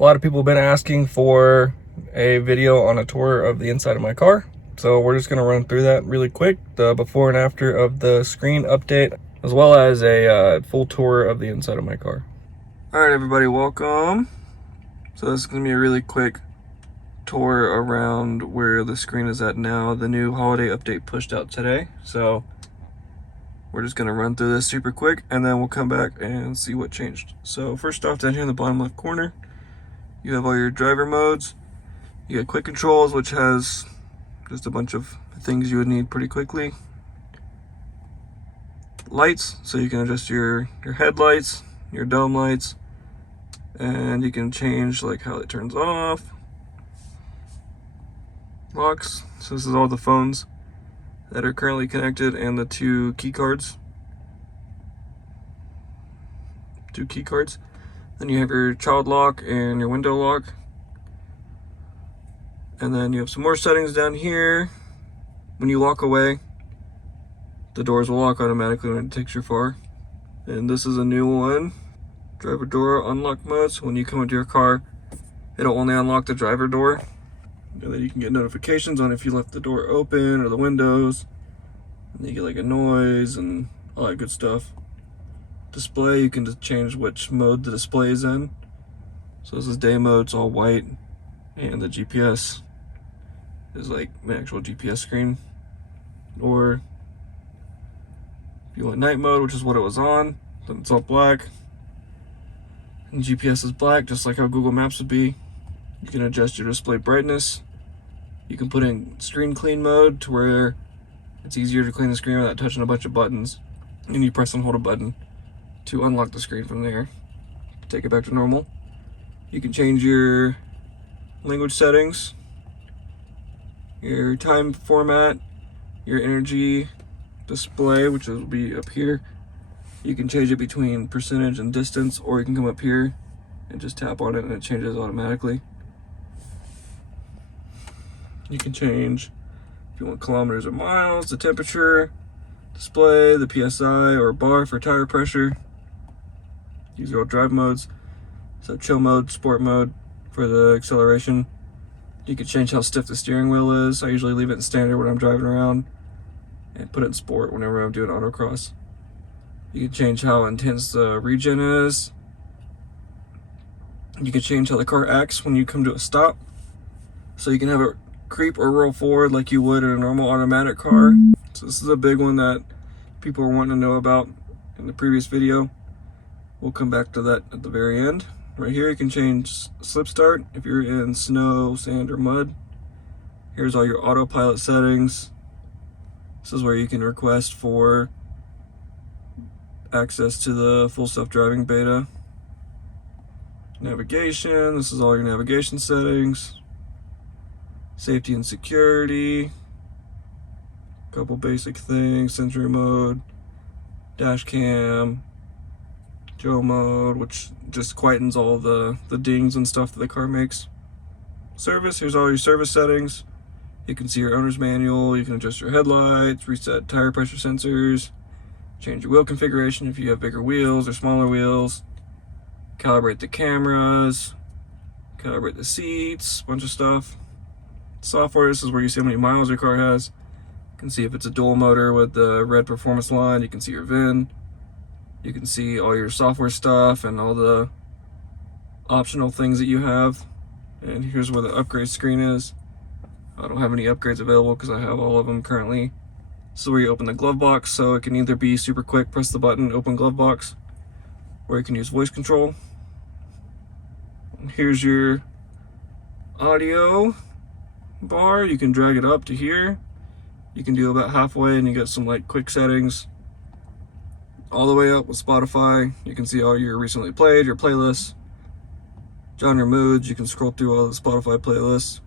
A lot of people have been asking for a video on a tour of the inside of my car. So we're just gonna run through that really quick, the before and after of the screen update, as well as a full tour of the inside of my car. All right, everybody, welcome. So this is gonna be a really quick tour around where the screen is at now. The new holiday update pushed out today. So we're just gonna run through this super quick and then we'll come back and see what changed. So first off, down here in the bottom left corner, you have all your driver modes. You got quick controls, which has just a bunch of things you would need pretty quickly. Lights, so you can adjust your headlights, your dome lights, and you can change like how it turns off. Locks, so this is all the phones that are currently connected and the two key cards. Then you have your child lock and your window lock. And then you have some more settings down here. When you walk away, the doors will lock automatically when it takes you far. And this is a new one, driver door unlock mode. So when you come into your car, it'll only unlock the driver door. And then you can get notifications on if you left the door open or the windows. And you get like a noise and all that good stuff. Display, you can just change which mode the display is in. So this is day mode, it's all white, and the GPS is like the actual GPS screen. Or if you want night mode, which is what it was on, then it's all black. And GPS is black, just like how Google Maps would be. You can adjust your display brightness. You can put in screen clean mode to where it's easier to clean the screen without touching a bunch of buttons. And you press and hold a button to unlock the screen from there, take it back to normal. You can change your language settings, your time format, your energy display, which will be up here. You can change it between percentage and distance, or you can come up here and just tap on it and it changes automatically. You can change if you want kilometers or miles, the temperature, display, the PSI or bar for tire pressure. These are all drive modes. So chill mode, sport mode for the acceleration. You can change how stiff the steering wheel is. I usually leave it in standard when I'm driving around and put it in sport whenever I'm doing autocross. You can change how intense the regen is. You can change how the car acts when you come to a stop. So you can have it creep or roll forward like you would in a normal automatic car. So this is a big one that people are wanting to know about in the previous video. We'll come back to that at the very end. Right here you can change slip start if you're in snow, sand, or mud. Here's all your autopilot settings. This is where you can request for access to the full self-driving beta. Navigation, this is all your navigation settings. Safety and security. Couple basic things, Sentry mode, dash cam, Joe mode, which just quietens all the dings and stuff that the car makes. Service, here's all your service settings. You can see your owner's manual, you can adjust your headlights, reset tire pressure sensors, change your wheel configuration if you have bigger wheels or smaller wheels, calibrate the cameras, calibrate the seats, bunch of stuff. Software, this is where you see how many miles your car has. You can see if it's a dual motor with the red performance line, you can see your VIN. You can see all your software stuff and all the optional things that you have. And here's where the upgrade screen is. I don't have any upgrades available because I have all of them currently. This is where you open the glove box, so it can either be super quick, press the button, open glove box, or you can use voice control. And here's your audio bar. You can drag it up to here. You can do about halfway and you get some like quick settings. All the way up with Spotify, you can see all your recently played, your playlists, genre moods. You can scroll through all the Spotify playlists.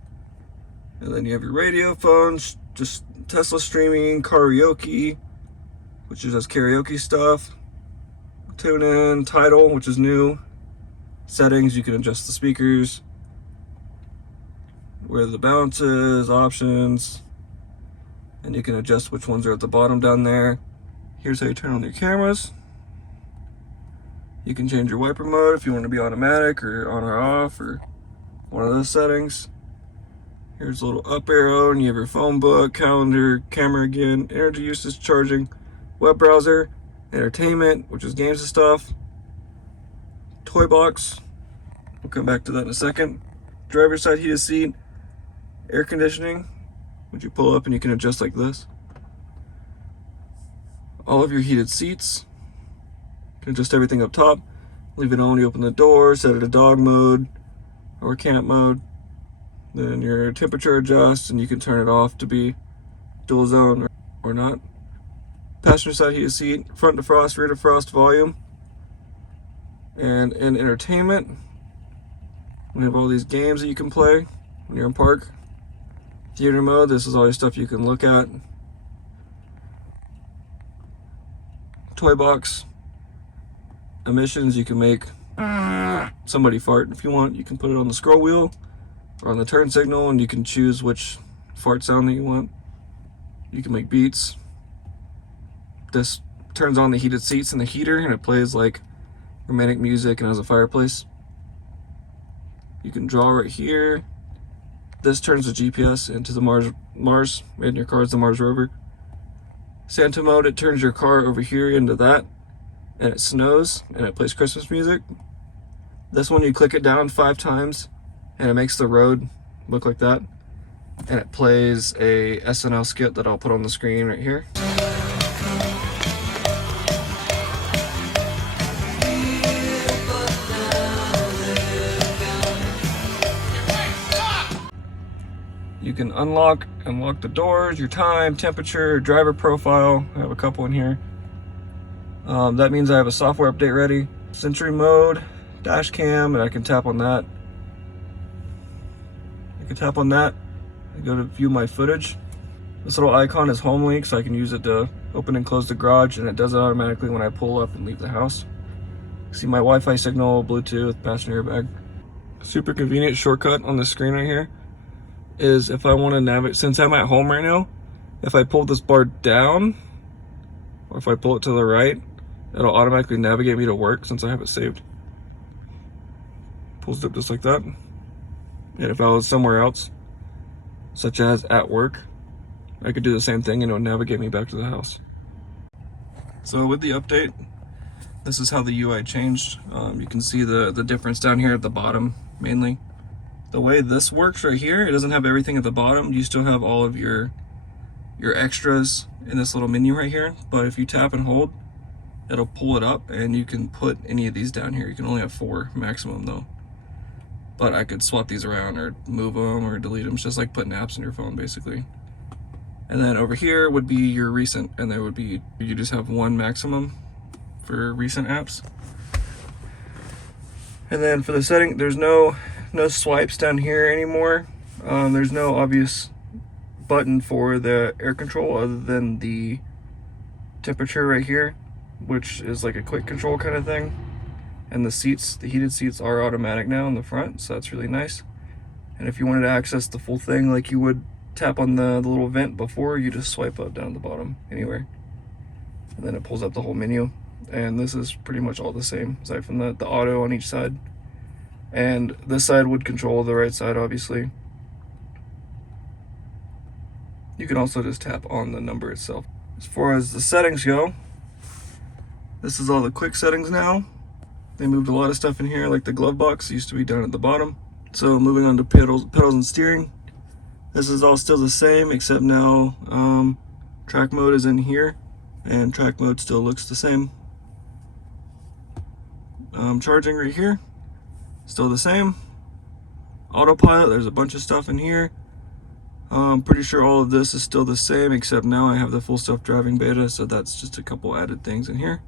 And then you have your radio phones, just Tesla streaming, karaoke, which is just karaoke stuff. Tune in, Tidal, which is new. Settings, you can adjust the speakers, where the balance is, options, and you can adjust which ones are at the bottom down there. Here's how you turn on your cameras. You can change your wiper mode if you want to be automatic or on or off or one of those settings. Here's a little up arrow, and you have your phone book, calendar, camera again, energy usage, charging, web browser, entertainment, which is games and stuff, toy box, we'll come back to that in a second, driver's side heated seat, air conditioning, which you pull up and you can adjust like this, all of your heated seats, you can adjust everything up top, leave it on when you open the door, set it to dog mode or camp mode. Then your temperature adjusts and you can turn it off to be dual zone or not. Passenger side heated seat, front defrost, rear defrost, volume. And in entertainment, we have all these games that you can play when you're in park. Theater mode, this is all your stuff you can look at. Toy box. Emissions, you can make somebody fart if you want. You can put it on the scroll wheel or on the turn signal, and you can choose which fart sound that you want. You can make beats. This turns on the heated seats and the heater, and it plays like romantic music and has a fireplace. You can draw right here. This turns the GPS into the Mars, in your car is the Mars rover. Santa mode, it turns your car over here into that, and it snows, and it plays Christmas music. This one, you click it down 5 times, and it makes the road look like that, and it plays a SNL skit that I'll put on the screen right here. You can unlock and lock the doors, your time, temperature, driver profile. I have a couple in here. That means I have a software update ready. Sentry mode, dash cam, and I can tap on that. I can tap on that and go to view my footage. This little icon is home link, so I can use it to open and close the garage, and it does it automatically when I pull up and leave the house. See my Wi-Fi signal, Bluetooth, passenger airbag. Super convenient shortcut on the screen right here is if I want to navigate, since I'm at home right now, if I pull this bar down, or if I pull it to the right, it'll automatically navigate me to work since I have it saved. Pulls it up just like that. And if I was somewhere else, such as at work, I could do the same thing and it would navigate me back to the house. So with the update, this is how the UI changed. You can see the difference down here at the bottom, mainly. The way this works right here, it doesn't have everything at the bottom. You still have all of your extras in this little menu right here. But if you tap and hold, it'll pull it up and you can put any of these down here. You can only have 4 maximum though. But I could swap these around or move them or delete them. It's just like putting apps in your phone basically. And then over here would be your recent, and there would be, you just have 1 maximum for recent apps. And then for the setting, there's no swipes down here anymore. There's no obvious button for the air control other than the temperature right here, which is like a quick control kind of thing. And the seats, the heated seats are automatic now in the front, so that's really nice. And if you wanted to access the full thing like you would tap on the little vent before, you just swipe up down at the bottom anywhere. And then it pulls up the whole menu. And this is pretty much all the same, aside from the auto on each side. And this side would control the right side, obviously. You can also just tap on the number itself. As far as the settings go, this is all the quick settings now. They moved a lot of stuff in here, like the glove box used to be down at the bottom. So moving on to pedals and steering. This is all still the same, except now track mode is in here, and track mode still looks the same. Charging right here, still the same. Autopilot, there's a bunch of stuff in here. I'm pretty sure all of this is still the same, except now I have the full self-driving beta, so that's just a couple added things in here.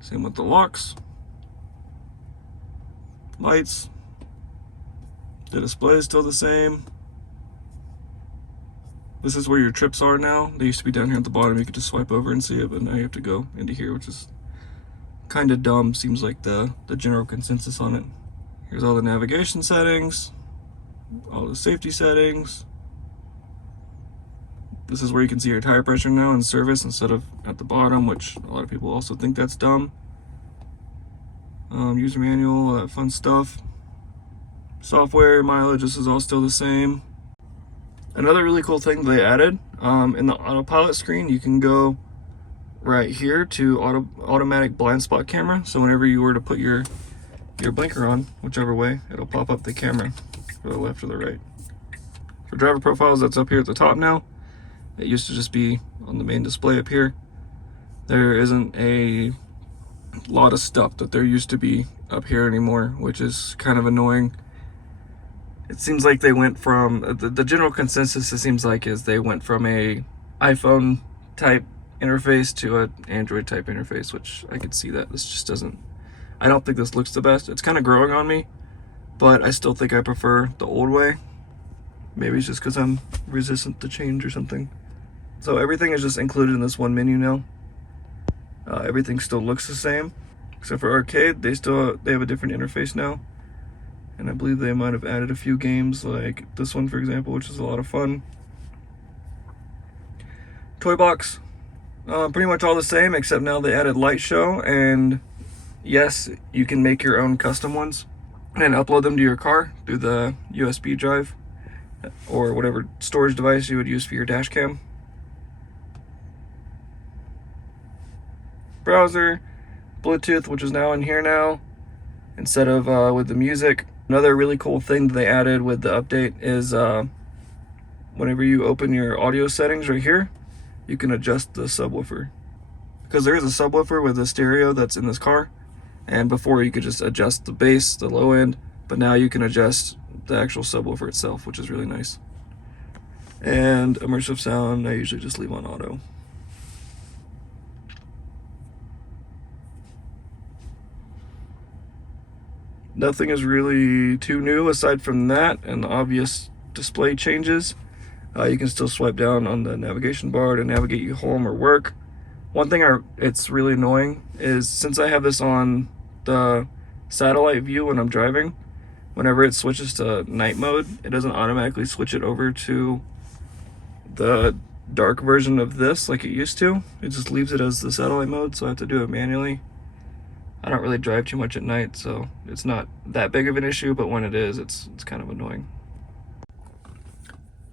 Same with the locks. Lights. The display is still the same. This is where your trips are now. They used to be down here at the bottom. You could just swipe over and see it, but now you have to go into here, which is kind of dumb. Seems like the general consensus on it. Here's all the navigation settings, all the safety settings. This is where you can see your tire pressure now in service instead of at the bottom, which a lot of people also think that's dumb. user manual, all that fun stuff. Software, mileage, this is all still the same. Another really cool thing they added, in the autopilot screen, you can go right here to automatic blind spot camera. So whenever you were to put your blinker on, whichever way, it'll pop up the camera for the left or the right. For driver profiles, that's up here at the top now. It used to just be on the main display up here. There isn't a lot of stuff that there used to be up here anymore, which is kind of annoying. It seems like they went from, the general consensus it seems like is they went from a iPhone type interface to an Android type interface, which I could see that. This just doesn't, I don't think this looks the best. It's kind of growing on me, but I still think I prefer the old way. Maybe it's just because I'm resistant to change or something. So everything is just included in this one menu now. Everything still looks the same, except for arcade. They have a different interface now. And I believe they might have added a few games like this one, for example, which is a lot of fun. Toy box, pretty much all the same, except now they added light show, and yes, you can make your own custom ones and upload them to your car through the USB drive or whatever storage device you would use for your dash cam. Browser, Bluetooth, which is now in here now instead of with the music. Another really cool thing that they added with the update is whenever you open your audio settings right here, you can adjust the subwoofer. Because there is a subwoofer with a stereo that's in this car, and before you could just adjust the bass, the low end, but now you can adjust the actual subwoofer itself, which is really nice. And immersive sound, I usually just leave on auto. Nothing is really too new aside from that and the obvious display changes. You can still swipe down on the navigation bar to navigate you home or work. One thing it's really annoying is since I have this on the satellite view when I'm driving, whenever it switches to night mode, it doesn't automatically switch it over to the dark version of this like it used to. It just leaves it as the satellite mode, so I have to do it manually. I don't really drive too much at night, so it's not that big of an issue, but when it is, it's kind of annoying.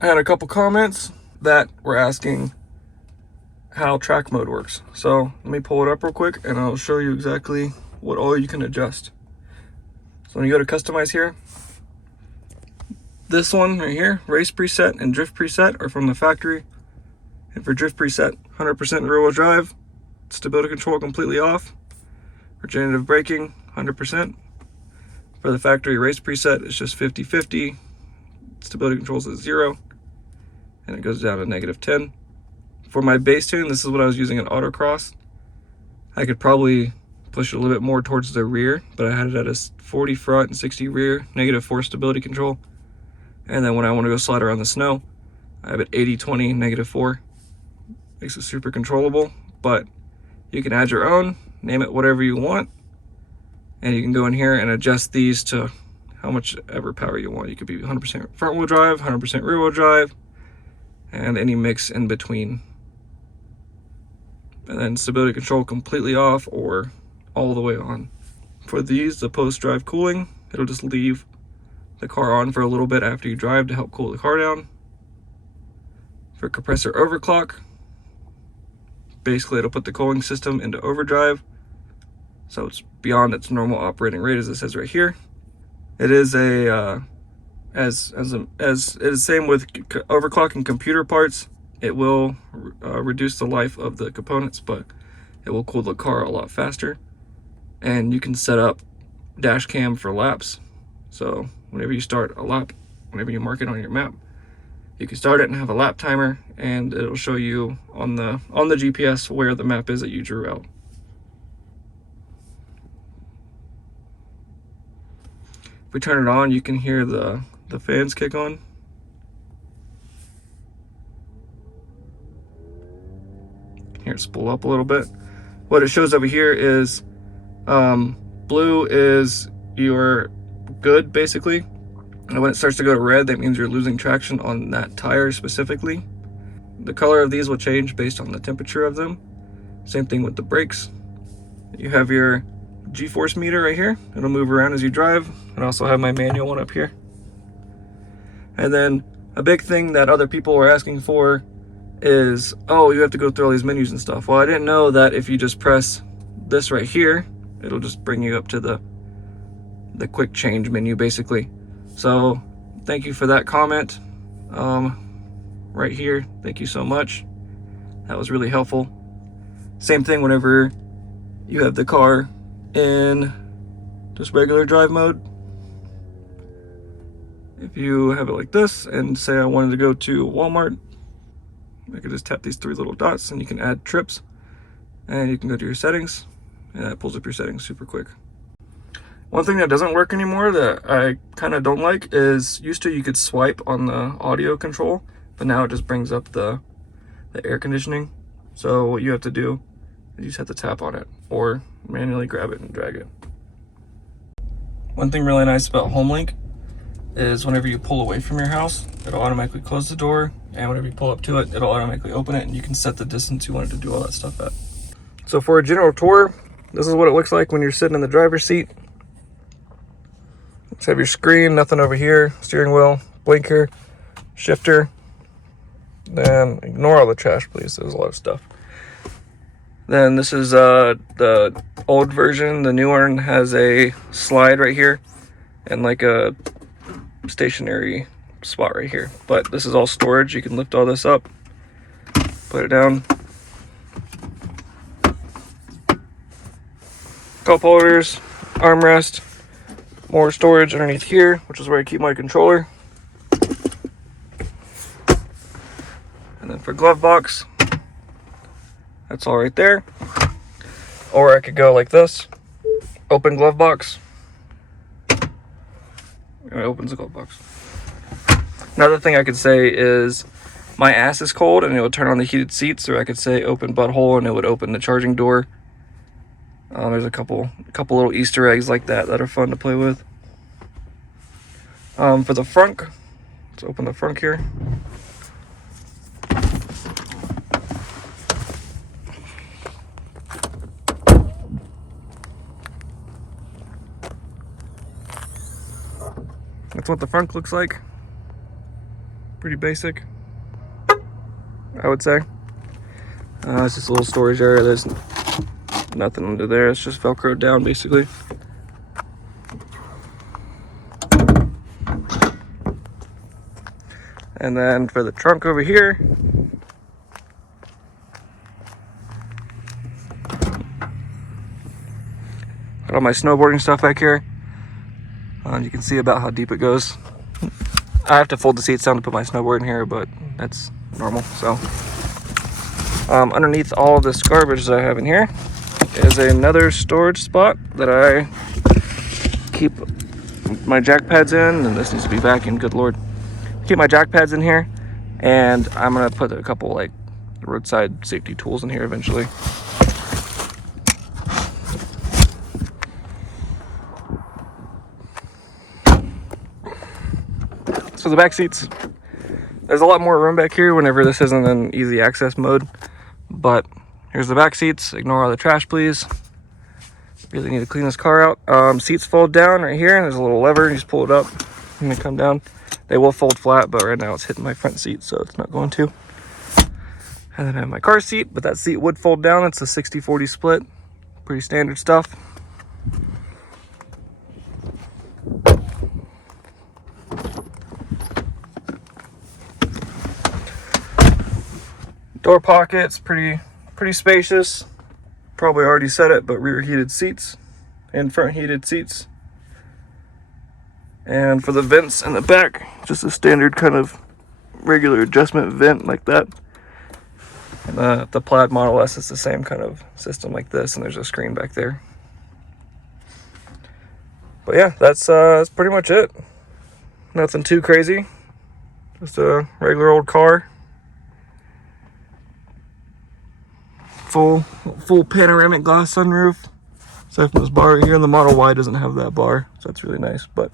I had a couple comments that were asking how track mode works. So let me pull it up real quick and I'll show you exactly what all you can adjust. So when you go to customize here, this one right here, race preset and drift preset are from the factory. And for drift preset, 100% rear wheel drive, stability control completely off. Regenerative braking, 100%. For the factory race preset, it's just 50-50. Stability controls at 0. And it goes down to -10. For my base tune, this is what I was using in autocross. I could probably push it a little bit more towards the rear, but I had it at a 40 front and 60 rear, -4 stability control. And then when I want to go slide around the snow, I have it 80-20, -4. Makes it super controllable, but you can add your own, name it whatever you want, and you can go in here and adjust these to how much ever power you want. You could be 100% front wheel drive, 100% rear wheel drive, and any mix in between. And then stability control completely off or all the way on. For these, the post-drive cooling, it'll just leave the car on for a little bit after you drive to help cool the car down. For compressor overclock, basically it'll put the cooling system into overdrive, so it's beyond its normal operating rate, as it says right here. It is a as it is same with overclocking computer parts. It will reduce the life of the components, but it will cool the car a lot faster. And you can set up dash cam for laps. So whenever you start a lap, whenever you mark it on your map, you can start it and have a lap timer, and it'll show you on the GPS where the map is that you drew out. If we turn it on, you can hear the fans kick on. You can hear it spool up a little bit. What it shows over here is blue is you're good, basically. And when it starts to go to red, that means you're losing traction on that tire specifically. The color of these will change based on the temperature of them. Same thing with the brakes. You have your G-force meter right here. It'll move around as you drive. And I also have my manual one up here. And then a big thing that other people were asking for is, oh, you have to go through all these menus and stuff. Well, I didn't know that if you just press this right here, it'll just bring you up to the quick change menu basically. So thank you for that comment right here. Thank you so much. That was really helpful. Same thing whenever you have the car in just regular drive mode. If you have it like this and say I wanted to go to Walmart, I could just tap these three little dots and you can add trips and you can go to your settings and that pulls up your settings super quick. One thing that doesn't work anymore that I kind of don't like is used to you could swipe on the audio control, but now it just brings up the air conditioning. So what you have to do is you just have to tap on it or manually grab it and drag it. One thing really nice about HomeLink is whenever you pull away from your house, it'll automatically close the door, and whenever you pull up to it, it'll automatically open it, and you can set the distance you want it to do all that stuff at. So for a general tour, this is what it looks like when you're sitting in the driver's seat. Just have your screen, nothing over here, steering wheel, blinker, shifter. Then ignore all the trash, please. There's a lot of stuff. Then this is the old version. The new one has a slide right here and like a stationary spot right here. But this is all storage. You can lift all this up, put it down. Cup holders, armrest, more storage underneath here, which is where I keep my controller. And then for glove box, that's all right there. Or I could go like this, open glove box. It opens the glove box. Another thing I could say is my ass is cold and it would turn on the heated seats, or I could say open butthole and it would open the charging door. There's a couple little Easter eggs like that are fun to play with. For the front, let's open the front here. That's what the front looks like. Pretty basic, I would say. It's just a little storage area. There's nothing under there. It's just Velcroed down, basically. And then for the trunk over here, got all my snowboarding stuff back here. You can see about how deep it goes. I have to fold the seats down to put my snowboard in here, but that's normal. So underneath all of this garbage that I have in here is another storage spot that I keep my jack pads in, and this needs to be vacuumed, good lord. Keep my jack pads in here, and I'm gonna put a couple like roadside safety tools in here eventually. So the back seats, there's a lot more room back here whenever this isn't in easy access mode, but here's the back seats. Ignore all the trash, please. Really need to clean this car out. Seats fold down right here, and there's a little lever. You just pull it up and they come down. They will fold flat, but right now it's hitting my front seat, so it's not going to. And then I have my car seat, but that seat would fold down. It's a 60-40 split. Pretty standard stuff. Door pockets, pretty spacious. Probably already said it, but rear heated seats and front heated seats. And for the vents in the back, just a standard kind of regular adjustment vent like that. And the Plaid Model S is the same kind of system like this, and there's a screen back there. But yeah, that's pretty much it. Nothing too crazy. Just a regular old car. Full panoramic glass sunroof. Aside from this bar right here, the Model Y doesn't have that bar, so that's really nice. But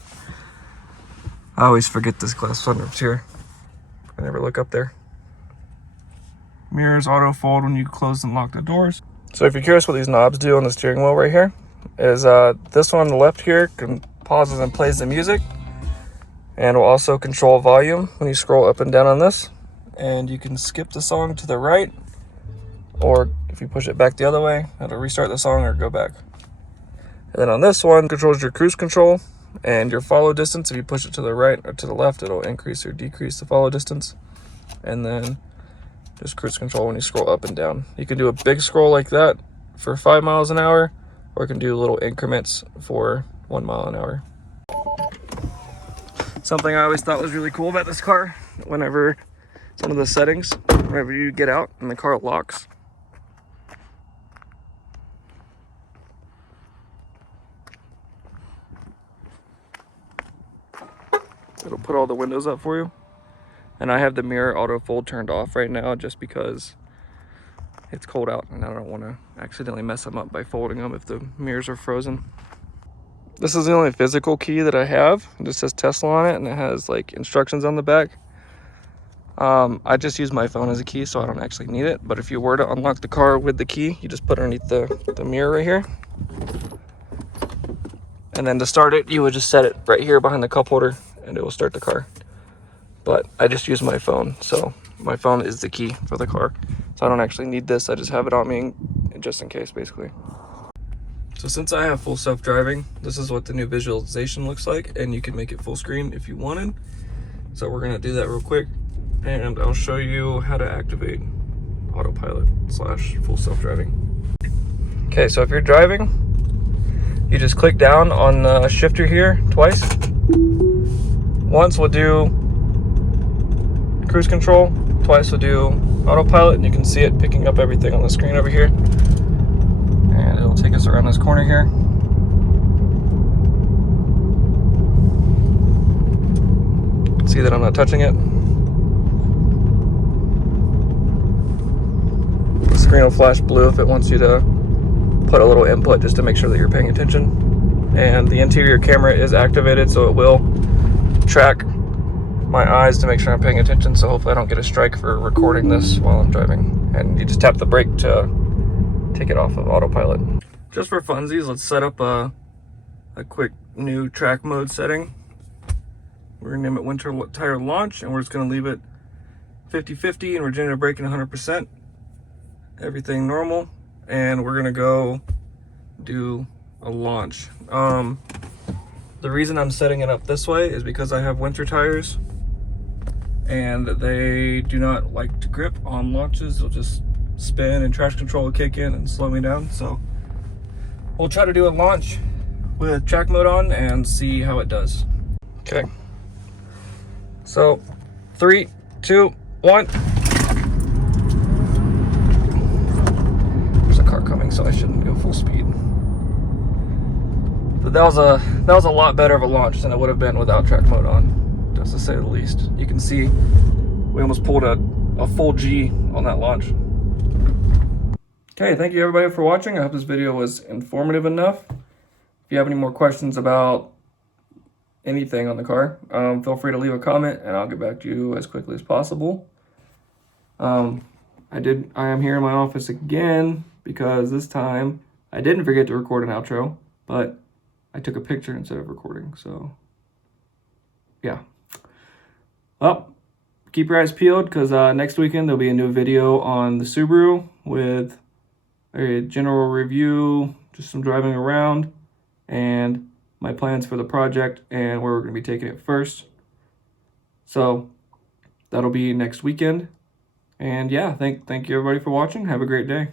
I always forget this glass sunroof's here. I never look up there. Mirrors auto fold when you close and lock the doors. So if you're curious what these knobs do on the steering wheel right here, is this one on the left here pauses and plays the music, and will also control volume when you scroll up and down on this. And you can skip the song to the right, or if you push it back the other way, it'll restart the song or go back. And then on this one, controls your cruise control and your follow distance. If you push it to the right or to the left, it'll increase or decrease the follow distance. And then just cruise control when you scroll up and down. You can do a big scroll like that for 5 miles an hour, or you can do little increments for 1 mile an hour. Something I always thought was really cool about this car, whenever some of the settings, whenever you get out and the car locks, it'll put all the windows up for you. And I have the mirror auto fold turned off right now just because it's cold out and I don't want to accidentally mess them up by folding them if the mirrors are frozen. This is the only physical key that I have. It just says Tesla on it, and it has like instructions on the back. I just use my phone as a key, so I don't actually need it. But if you were to unlock the car with the key, you just put it underneath the mirror right here. And then to start it, you would just set it right here behind the cup holder and it will start the car. But I just use my phone, so my phone is the key for the car. So I don't actually need this, I just have it on me just in case, basically. So since I have full self-driving, this is what the new visualization looks like, and you can make it full screen if you wanted. So we're gonna do that real quick, and I'll show you how to activate autopilot / full self-driving. Okay, so if you're driving, you just click down on the shifter here twice. Once we'll do cruise control, twice we'll do autopilot, and you can see it picking up everything on the screen over here. And it'll take us around this corner here. See that I'm not touching it. The screen will flash blue if it wants you to put a little input just to make sure that you're paying attention. And the interior camera is activated, so it will track my eyes to make sure I'm paying attention, so hopefully I don't get a strike for recording this while I'm driving. And you just tap the brake to take it off of autopilot. Just for funsies, let's set up a quick new track mode setting. We're gonna name it winter tire launch, and we're just gonna leave it 50-50 and regenerative braking 100%. Everything normal, and we're gonna go do a launch. The reason I'm setting it up this way is because I have winter tires and they do not like to grip on launches. They'll just spin and traction control will kick in and slow me down. So we'll try to do a launch with track mode on and see how it does. Okay. So 3, 2, 1. There's a car coming, so I shouldn't go full speed. But that was a lot better of a launch than it would have been without track mode on, just to say the least. You can see we almost pulled a full G on that launch. Okay, thank you everybody for watching. I hope this video was informative enough. If you have any more questions about anything on the car, feel free to leave a comment and I'll get back to you as quickly as possible. I am here in my office again because this time I didn't forget to record an outro, but I took a picture instead of recording, so yeah. Well, keep your eyes peeled because next weekend there'll be a new video on the Subaru with a general review, just some driving around, and my plans for the project and where we're going to be taking it first. So that'll be next weekend. And yeah, thank you everybody for watching. Have a great day.